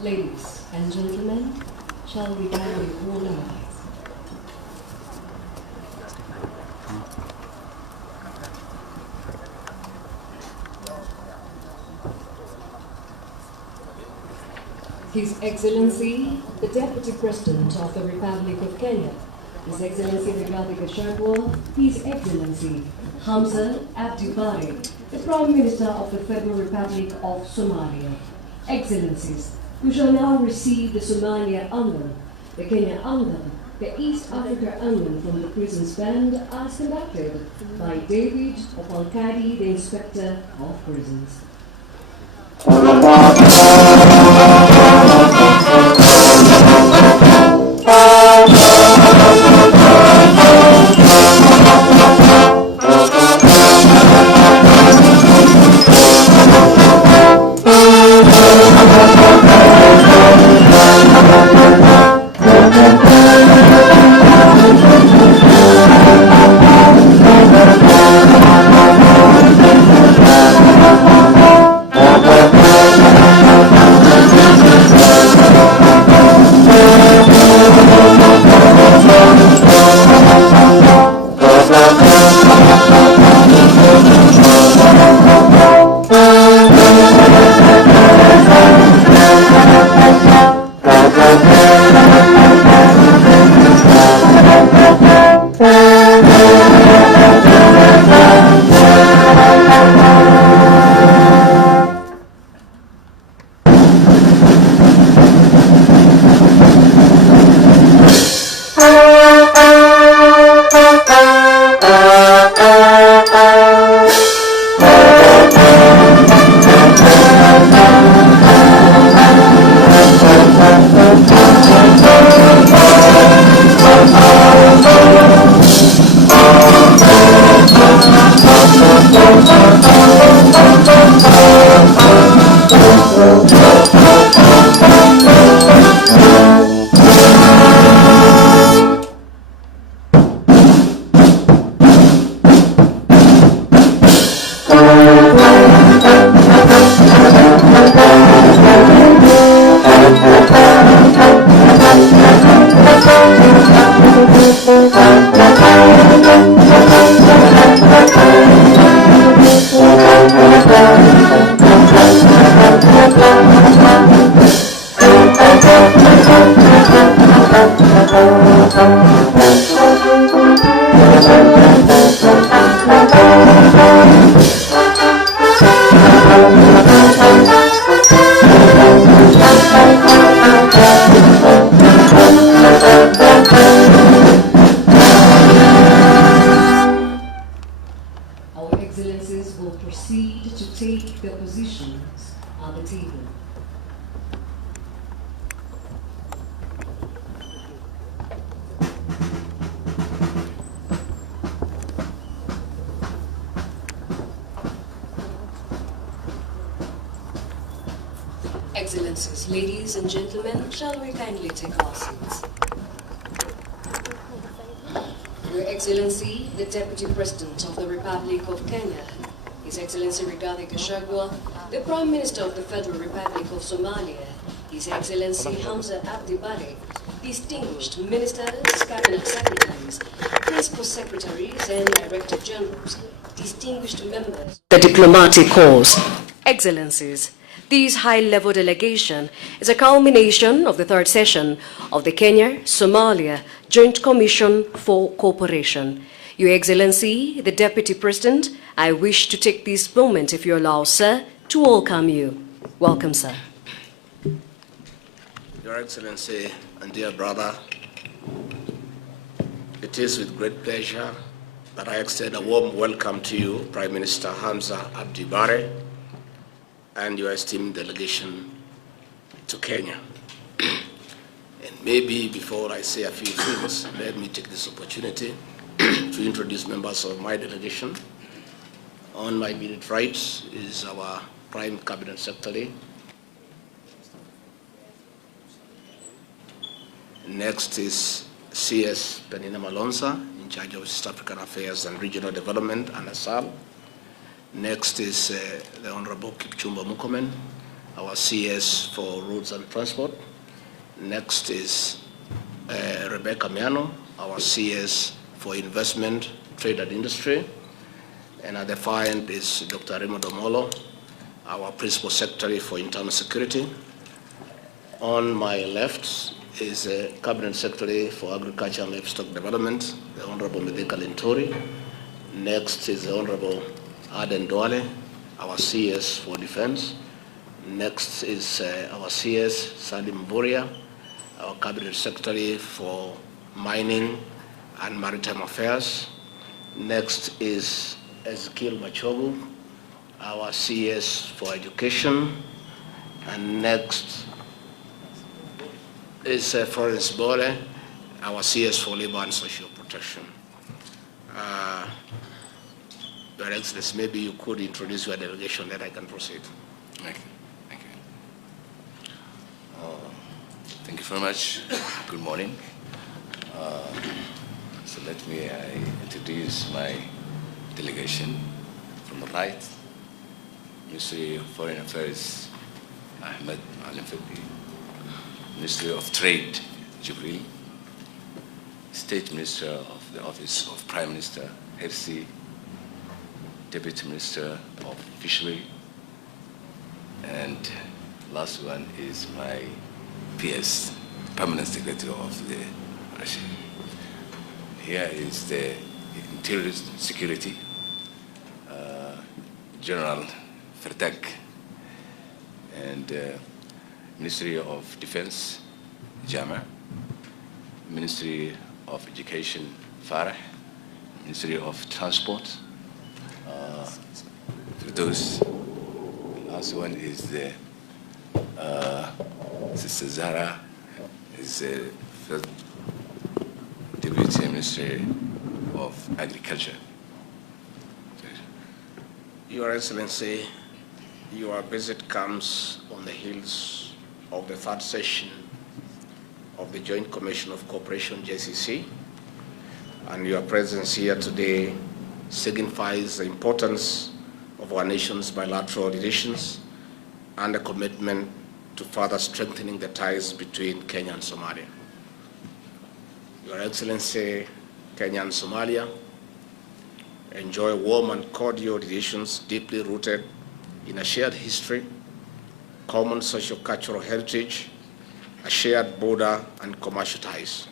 Ladies and gentlemen, shall we kindly all rise? His Excellency, the Deputy President of the Republic of Kenya, His Excellency Rigathi Gachagua, His Excellency Hamza Barre, the Prime Minister of the Federal Republic of Somalia. Excellencies, we shall now receive the Somalia anthem, the Kenya anthem, the East Africa anthem from the Prisons Band as conducted by David Opalkadi, the Inspector of Prisons. Our Excellencies will proceed to take their positions at the table. Excellencies, ladies and gentlemen, shall we kindly take our seats? Your Excellency, the Deputy President of the Republic of Kenya, His Excellency Rigathi Gachagua, the Prime Minister of the Federal Republic of Somalia, His Excellency Hamza Barre, distinguished ministers, cabinet secretaries, principal secretaries and director generals, distinguished members, the diplomatic corps, Excellencies, this high-level delegation is a culmination of the third session of the Kenya-Somalia Joint Commission for Cooperation. Your Excellency, the Deputy President, I wish to take this moment, if you allow, sir, to welcome you. Welcome, sir. Your Excellency and dear brother, it is with great pleasure that I extend a warm welcome to you, Prime Minister Hamza Barre, and your esteemed delegation to Kenya. And maybe before I say a few things, let me take this opportunity to introduce members of my delegation. On my immediate right is our Prime Cabinet Secretary. Next is CS Penina Malonza, in charge of East African Affairs and Regional Development, and ASAL. Next is the Honorable Kipchumba Murkomen, our CS for Roads and Transport. Next is Rebecca Miano, our CS for Investment, Trade and Industry. And at the far end is Dr. Raymond Omolo, our Principal Secretary for Internal Security. On my left is Cabinet Secretary for Agriculture and Livestock Development, the Honorable Medeka Lintori. Next is the Honorable Aden Duale, our CS for Defense. Next is our CS, Salim Boria, our Cabinet Secretary for Mining and Maritime Affairs. Next is Ezekiel Machogu, our CS for Education. And next is Florence Bole, our CS for Labor and Social Protection. Your Excellency, maybe you could introduce your delegation, then I can proceed. Thank you. Thank you very much. Good morning. So let me introduce my delegation. From the right, Ministry of Foreign Affairs, Ahmed Al-Fadi. Ministry of Trade, Jibril. State Minister of the Office of Prime Minister, FC. Deputy Minister of Fishery. And last one is my PS, Permanent Secretary of the Russia. Here is the Interior Security, General Ferdak, and Ministry of Defense, Jama, Ministry of Education, Farah, Ministry of Transport, those. Last one is the Sister Zara, is the Deputy Minister of Agriculture. Your Excellency, your visit comes on the heels of the third session of the Joint Commission of Cooperation, JCC, and your presence here today signifies the importance of our nation's bilateral relations and a commitment to further strengthening the ties between Kenya and Somalia. Your Excellency, Kenya and Somalia enjoy warm and cordial relations deeply rooted in a shared history, common socio-cultural heritage, a shared border, and commercial ties.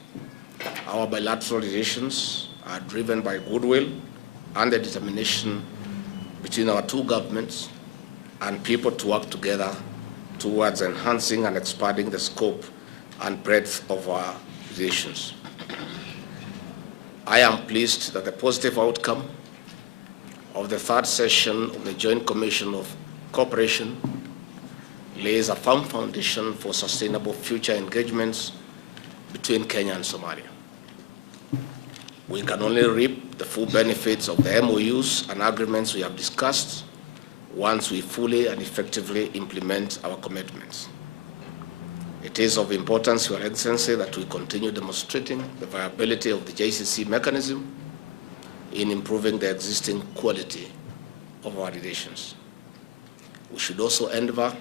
Our bilateral relations are driven by goodwill and the determination between our two governments and people to work together towards enhancing and expanding the scope and breadth of our relations. I am pleased that the positive outcome of the third session of the Joint Commission of Cooperation lays a firm foundation for sustainable future engagements between Kenya and Somalia. We can only reap the full benefits of the MOUs and agreements we have discussed once we fully and effectively implement our commitments. It is of importance, Your Excellency, that we continue demonstrating the viability of the JCC mechanism in improving the existing quality of our relations. We should also endeavor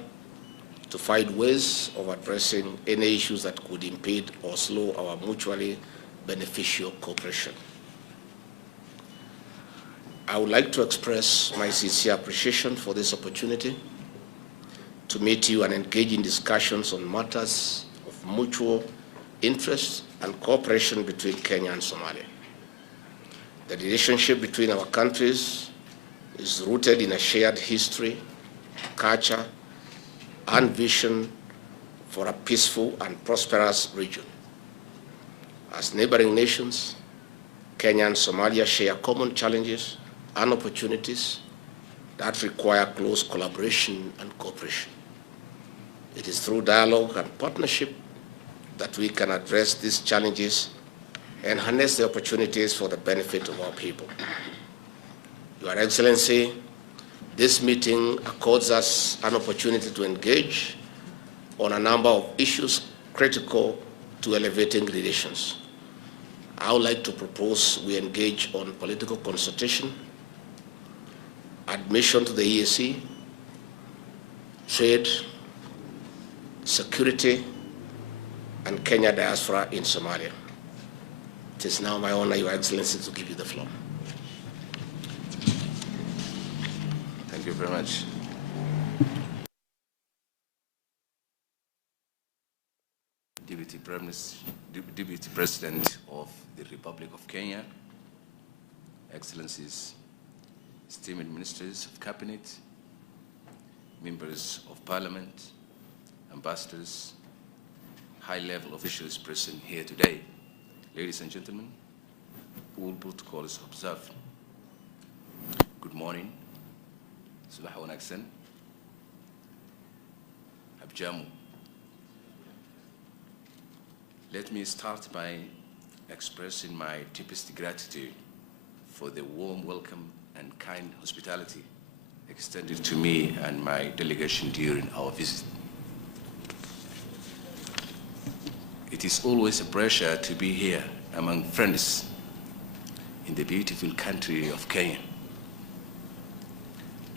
to find ways of addressing any issues that could impede or slow our mutually beneficial cooperation. I would like to express my sincere appreciation for this opportunity to meet you and engage in discussions on matters of mutual interest and cooperation between Kenya and Somalia. The relationship between our countries is rooted in a shared history, culture, and vision for a peaceful and prosperous region. As neighboring nations, Kenya and Somalia share common challenges and opportunities that require close collaboration and cooperation. It is through dialogue and partnership that we can address these challenges and harness the opportunities for the benefit of our people. Your Excellency, this meeting accords us an opportunity to engage on a number of issues critical to elevating relations. I would like to propose we engage on political consultation. I admission to the EAC, trade, security, and Kenya diaspora in Somalia. It is now my honor, Your Excellency, to give you the floor. Thank you very much. Deputy President of the Republic of Kenya, Excellencies, esteemed ministers of cabinet, members of parliament, ambassadors, high-level officials present here today, ladies and gentlemen, all protocols observed. Good morning. Subax wanaagsan. Abjamu. Let me start by expressing my deepest gratitude for the warm welcome and kind hospitality extended to me and my delegation during our visit. It is always a pleasure to be here among friends in the beautiful country of Kenya.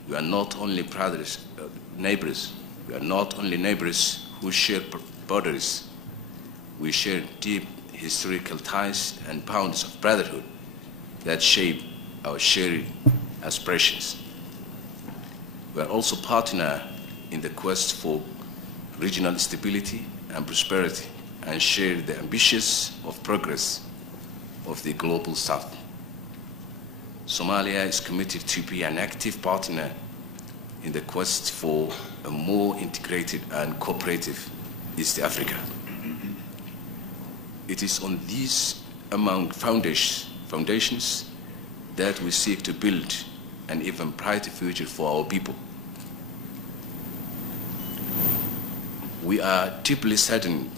We are not only neighbors, we are not only neighbors who share borders. We share deep historical ties and bonds of brotherhood that shape our shared aspirations. We are also partners in the quest for regional stability and prosperity and share the ambitions of progress of the global South. Somalia is committed to be an active partner in the quest for a more integrated and cooperative East Africa. It is on these among foundations that we seek to build an even brighter future for our people. We are deeply saddened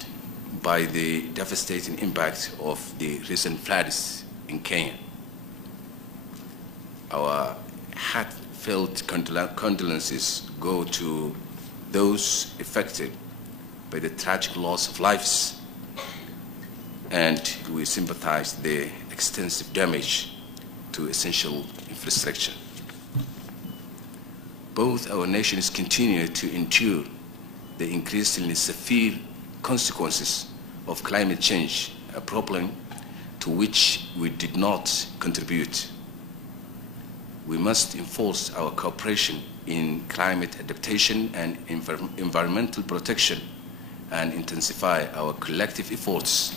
by the devastating impact of the recent floods in Kenya. Our heartfelt condolences go to those affected by the tragic loss of lives, and we sympathize the extensive damage to essential infrastructure. Both our nations continue to endure the increasingly severe consequences of climate change, a problem to which we did not contribute. We must enforce our cooperation in climate adaptation and environmental protection and intensify our collective efforts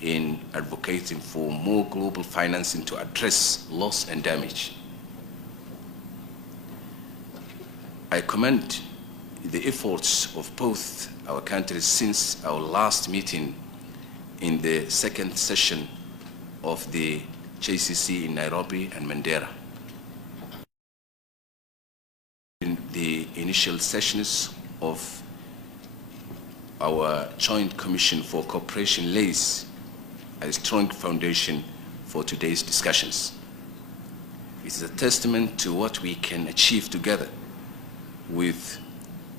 in advocating for more global financing to address loss and damage. I commend the efforts of both our countries since our last meeting in the second session of the JCC in Nairobi and Mandera. In the initial sessions of our Joint Commission for Cooperation lays a strong foundation for today's discussions. It is a testament to what we can achieve together with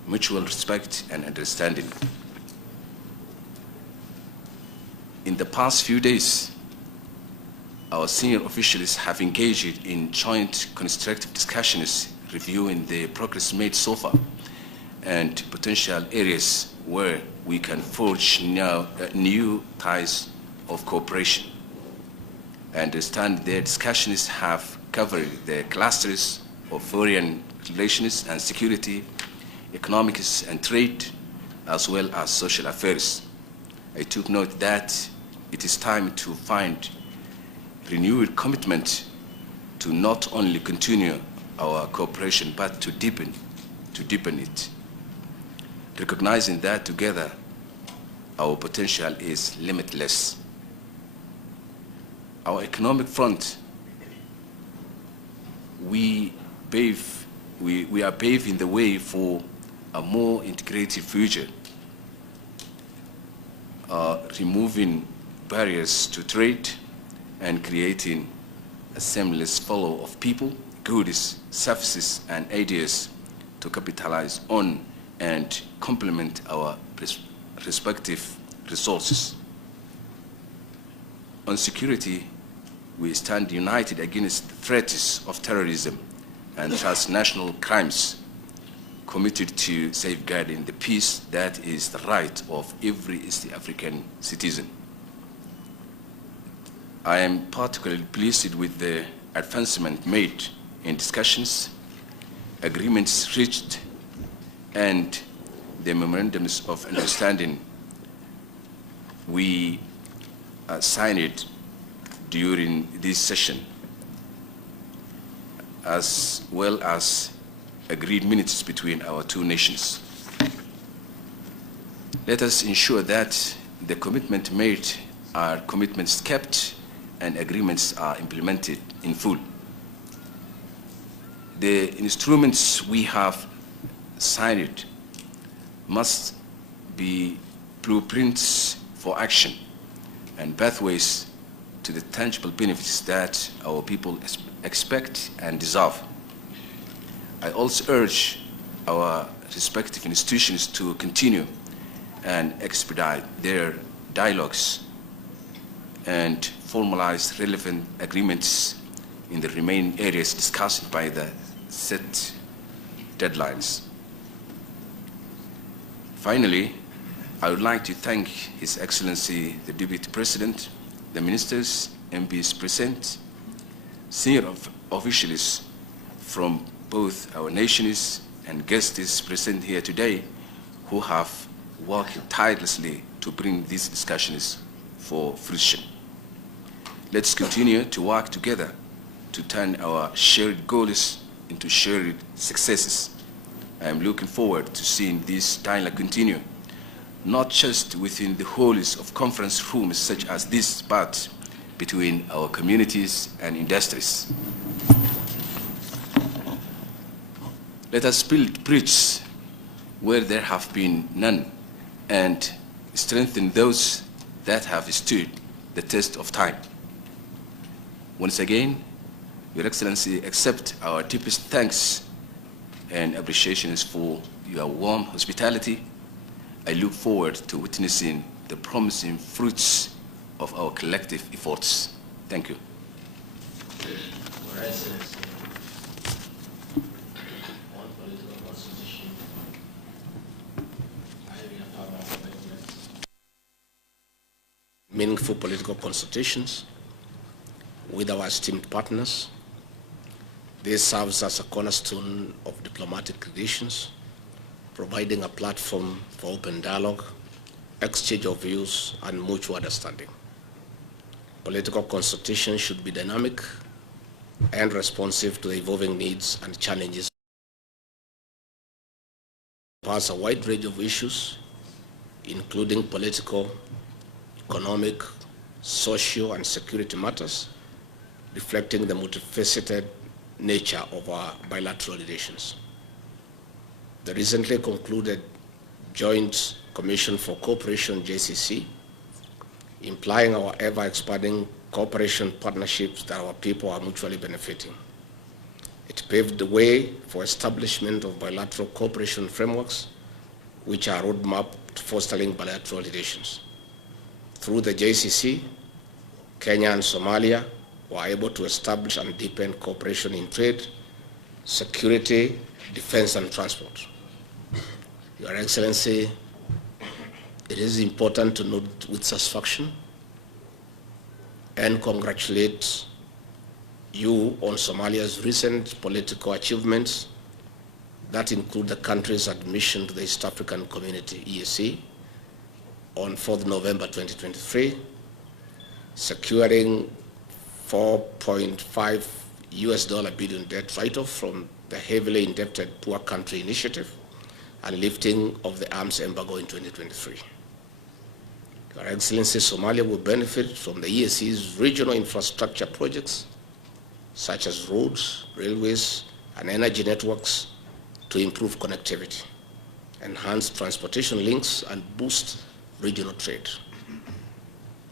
mutual respect and understanding. In the past few days, our senior officials have engaged in joint constructive discussions reviewing the progress made so far and potential areas where we can forge new ties of cooperation. I understand their discussions have covered the clusters of foreign relations and security, economics and trade, as well as social affairs. I took note that it is time to find renewed commitment to not only continue our cooperation, but to deepen it, recognizing that together our potential is limitless. Our economic front, we are paving the way for a more integrated future, removing barriers to trade and creating a seamless flow of people, goods, services, and ideas to capitalize on and complement our respective resources. On security, we stand united against the threats of terrorism and transnational crimes committed to safeguarding the peace that is the right of every East African citizen. I am particularly pleased with the advancement made in discussions, agreements reached, and the memorandums of understanding we signed during this session, as well as agreed minutes between our two nations. Let us ensure that the commitments made are commitments kept and agreements are implemented in full. The instruments we have signed must be blueprints for action and pathways to the tangible benefits that our people expect and deserve. I also urge our respective institutions to continue and expedite their dialogues and formalize relevant agreements in the remaining areas discussed by the set deadlines. Finally, I would like to thank His Excellency the Deputy President, the ministers, MPs present, senior officials from both our nations and guests present here today who have worked tirelessly to bring these discussions for fruition. Let's continue to work together to turn our shared goals into shared successes. I am looking forward to seeing this dialogue continue, not just within the halls of conference rooms such as this, but between our communities and industries. Let us build bridges where there have been none and strengthen those that have stood the test of time. Once again, Your Excellency, accept our deepest thanks and appreciations for your warm hospitality. I look forward to witnessing the promising fruits of our collective efforts. Thank you. Your Excellency, on political constitution, I reaffirm our commitment. Meaningful political consultations with our esteemed partners. This serves as a cornerstone of diplomatic relations, providing a platform for open dialogue, exchange of views, and mutual understanding. Political consultation should be dynamic and responsive to the evolving needs and challenges. It covers a wide range of issues, including political, economic, social, and security matters, reflecting the multifaceted nature of our bilateral relations. The recently concluded Joint Commission for Cooperation, JCC, implying our ever-expanding cooperation partnerships that our people are mutually benefiting. It paved the way for establishment of bilateral cooperation frameworks, which are a roadmap to fostering bilateral relations. Through the JCC, Kenya and Somalia were able to establish and deepen cooperation in trade, security, defense, and transport. Your Excellency, it is important to note with satisfaction and congratulate you on Somalia's recent political achievements that include the country's admission to the East African Community, EAC, on 4th November 2023, securing $4.5 billion debt write-off from the heavily indebted Poor Country Initiative, and lifting of the arms embargo in 2023. Your Excellency, Somalia will benefit from the EAC's regional infrastructure projects, such as roads, railways, and energy networks, to improve connectivity, enhance transportation links, and boost regional trade.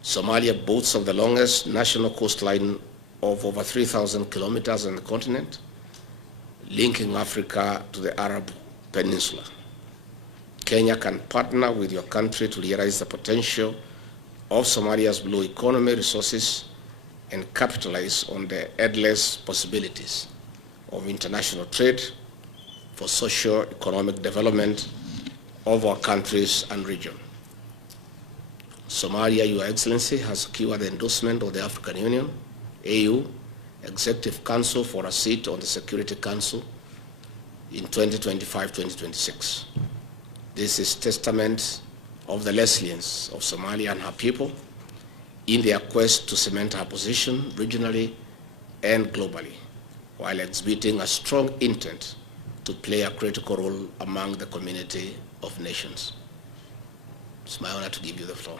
Somalia boasts of the longest national coastline of over 3,000 kilometers on the continent, linking Africa to the Arab Peninsula. Kenya can partner with your country to realize the potential of Somalia's blue economy resources and capitalize on the endless possibilities of international trade for socio-economic development of our countries and region. Somalia, Your Excellency, has secured the endorsement of the African Union, AU, Executive Council for a seat on the Security Council in 2025-2026. This is testament of the resilience of Somalia and her people in their quest to cement her position regionally and globally, while exhibiting a strong intent to play a critical role among the community of nations. It's my honor to give you the floor.